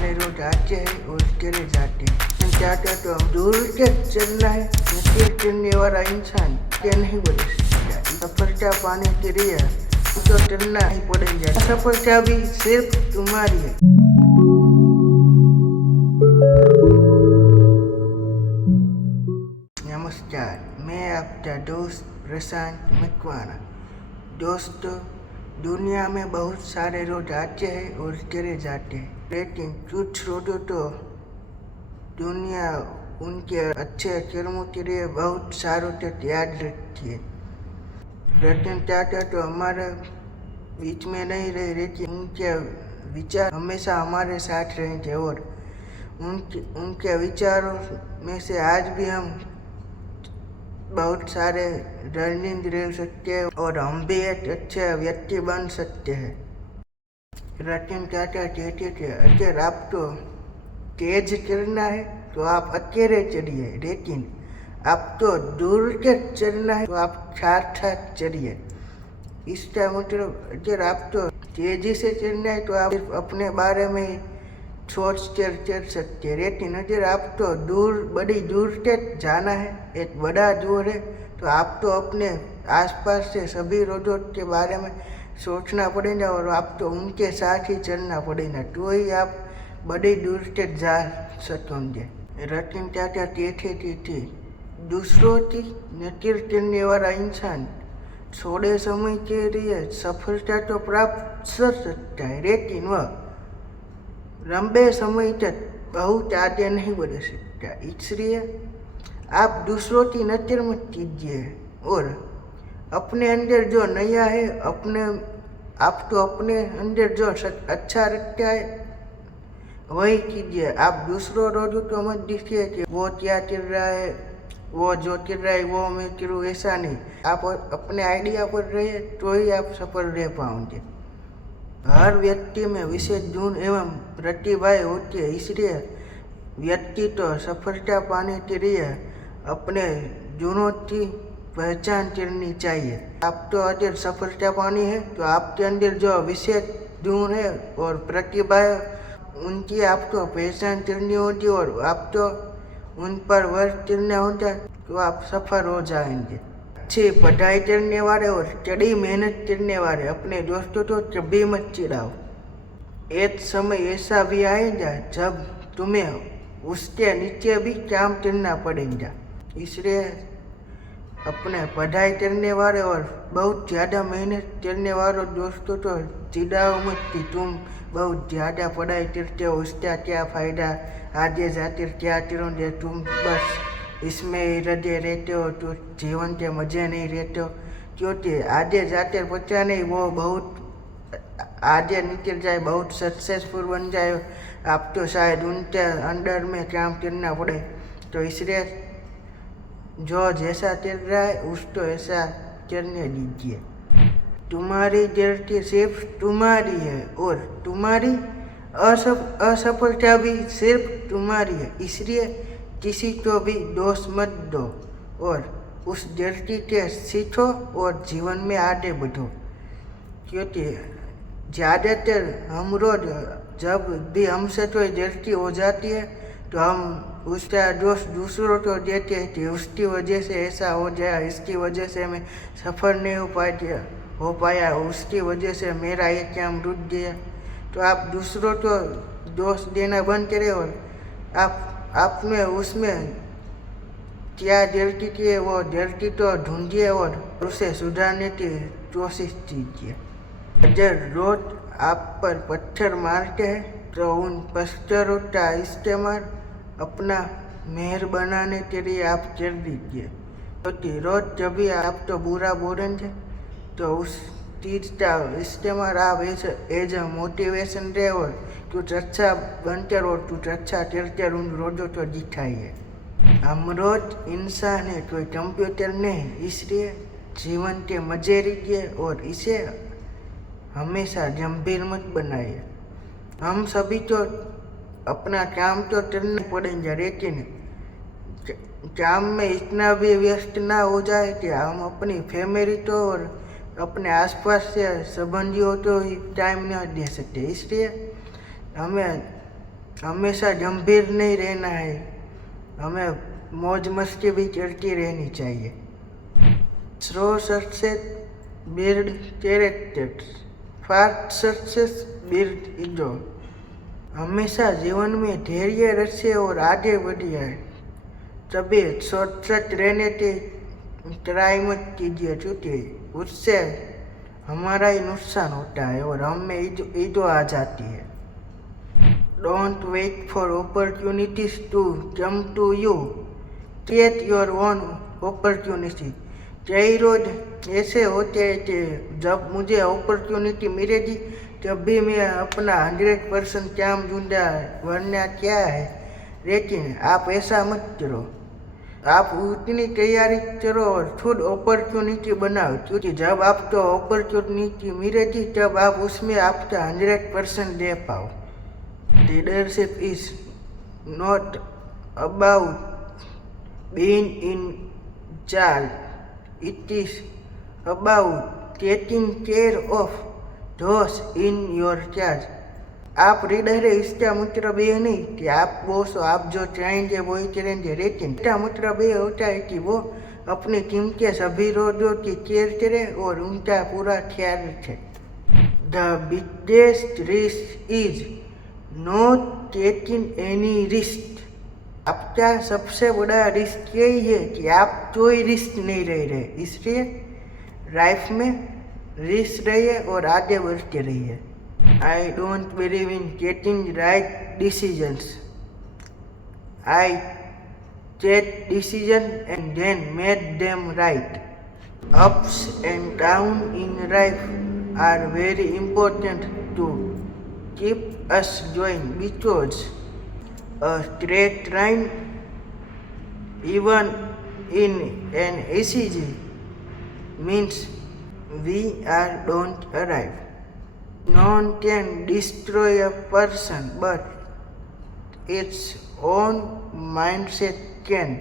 सारे रोज आते हैं और चले जाते हैं। हम चाहते तो हम दूर से चलना है, नसीब चलने वाला इंसान क्या नहीं बोल सकता। सफलता पाने के लिए तो चलना ही पड़ेगा। सफलता भी सिर्फ तुम्हारी है। नमस्कार, मैं आपका दोस्त प्रशांत मकवाना। दोस्तों, दुनिया में बहुत सारे रोज आते हैं और चले जाते हैं, लेकिन कुछ रोजों तो दुनिया उनके अच्छे कर्मों के लिए बहुत सारों तक याद रखती है। रतन टाटा तो हमारे बीच में नहीं रहे, लेकिन उनके विचार हमेशा हमारे साथ रहेंगे और उनके विचारों में से आज भी हम बहुत सारे रणनीति रह सकते हैं और हम भी एक अच्छे व्यक्ति बन सकते हैं। रतन टाटा कहते थे, अगर आपको तेज चलना है तो आप अकेले चलिए, लेकिन आपको दूर तक चलना है तो आप साथ साथ चलिए। इसका मतलब अगर आपको तेजी से चलना है तो आप सिर्फ अपने बारे में ही सोच कर चल सकते हैं, लेकिन अगर आपको बड़ी दूर तक जाना है, एक बड़ा दूर है, तो आपको अपने आसपास से सभी रोजों के बारे में सोचना पड़ेगा और आपको उनके साथ ही चलना पड़ेगा, तो ही आप बड़ी दूर तक जा सकेंगे। रतन टाटा कहते थे, दूसरों की नकल करने वाला इंसान थोड़े समय के लिए सफलता तो प्राप्त कर सकता है, लेकिन वह लंबे समय तक बहुत आगे नहीं बढ़ सकता। इसलिए आप दूसरों की नकल मत कीजिए और अपने अंदर जो नया है, आपको अपने अंदर जो अच्छा लगता है वही कीजिए। आप दूसरों रोजों को मत देखिए कि वो क्या कर रहा है, वो जो कर रहा है वो मैं करूँ, ऐसा नहीं। आप अपने आइडिया पर रहिए तो ही आप सफल रह पाओगे। हर व्यक्ति में विशेष गुण एवं प्रतिभाएं होती है, इसलिए व्यक्ति तो सफलता पाने के लिए अपने गुणों की पहचान करनी चाहिए। आपको अगर सफलता पानी है तो आपके अंदर जो विशेष गुण है और प्रतिभा उनकी आपको पहचान करनी होगी और आपको उन पर वर्क करना होगा, तो आप सफल हो जाएंगे। अच्छी पढ़ाई करने वाले और कड़ी मेहनत करने वाले अपने दोस्तों को कभी मत चिढ़ाओ। एक समय ऐसा भी आएगा जब तुम्हें उसके नीचे भी काम करना पड़ेगा, इसलिए अपने पढ़ाई करने वाले और बहुत ज़्यादा मेहनत करने वाले दोस्तों को चिढ़ाओ मत कि तुम बहुत ज़्यादा पढ़ाई करते हो, उसका क्या फ़ायदा, आगे जाकर क्या करोगे, तुम बस इसमें ही लगे रहते हो, तो जीवन के मज़े नहीं रहते हो, क्योंकि आगे जाकर पता नहीं वो बहुत आगे निकल जाए, बहुत सक्सेसफुल बन जाए, आप तो शायद उनके अंडर में काम करना पड़े। तो इसलिए जो जैसा चल रहा है उसको ऐसा करने दीजिए। तुम्हारी गलती सिर्फ तुम्हारी है और तुम्हारी असफलता भी सिर्फ तुम्हारी है, इसलिए किसी को भी दोष मत दो और उस गलती से सीखो और जीवन में आगे बढ़ो। क्योंकि ज़्यादातर हम रोज जब भी हमसे कोई गलती हो जाती है तो हम उसका दोष दूसरों को देते हैं कि उसकी वजह से ऐसा हो गया, इसकी वजह से मैं सफल नहीं हो पाया, उसकी वजह से मेरा ये काम रुक गया। तो आप दूसरों को दोष देना बंद करें और आप में उसमें क्या गलती की है वो गलती तो ढूंढिए और उसे सुधारने की कोशिश कीजिए। अगर रोज आप पर पत्थर मारते हैं तो उन पत्थरों का इस्तेमाल अपना मेहर बनाने के लिए आप कर दीजिए, क्योंकि रोज जब भी आप तो बुरा बोलेंगे तो उस चीज़ का इस्तेमाल आप एज अ मोटिवेशन दे और कुछ अच्छा बनकर और कुछ अच्छा करके उन रोजों को दिखाइए। हम रोज इंसान है, कोई कंप्यूटर नहीं, इसलिए जीवन के मजे लीजिए और इसे हमेशा गंभीर मत बनाइए। हम सभी को अपना काम तो करना पड़ेगा, लेकिन काम में इतना भी व्यस्त ना हो जाए कि हम अपनी फैमिली तो और अपने आसपास से संबंधियों को ही टाइम न दे सकते। इसलिए हमें हमेशा गंभीर नहीं रहना है, हमें मौज मस्ती भी करती रहनी चाहिए। Slow success build characters, fast success build ego. हमेशा जीवन में धैर्य रखे और आगे बढ़िए। कभी शॉर्टकट रहने की ट्राई मत कीजिए, क्योंकि उससे हमारा ही नुकसान होता है और हमें ईगो आ जाती है। Don't wait for opportunities to come to you, create your own opportunity. कई रोज ऐसे होते हैं कि जब मुझे अपॉर्चुनिटी मिलेगी तभी मैं अपना 100% काम ढूंढा वरना क्या है। लेकिन आप ऐसा मत करो, आप उतनी तैयारी करो और खुद अपॉर्चुनिटी बनाओ, क्योंकि जब आपको अपॉर्चुनिटी मिलेगी तब आप उसमें आपका 100% दे पाओ। Leadership is not about being in charge, it is about taking care of those in your charge. आप लीडर है इसका मतलब ये नहीं कि आप बॉस हो, आप जो चाहेंगे वो ही करेंगे, लेकिन इसका मतलब ये होता है कि वो अपनी टीम के सभी लोगों की केयर करे और उनका पूरा ख्याल रखे। The biggest risk is not taking any risk. आपका सबसे बड़ा रिस्क यही है कि आप कोई रिस्क नहीं ले रहे, इसलिए लाइफ में रिस्क रहिए और आगे बढ़ते रहिए। I don't believe in getting right decisions. I take decisions and then make them right. Ups and downs in life are very important to keep us going, because a straight line, even in an ECG, means we don't arrive. No one can destroy a person, but its own mindset can.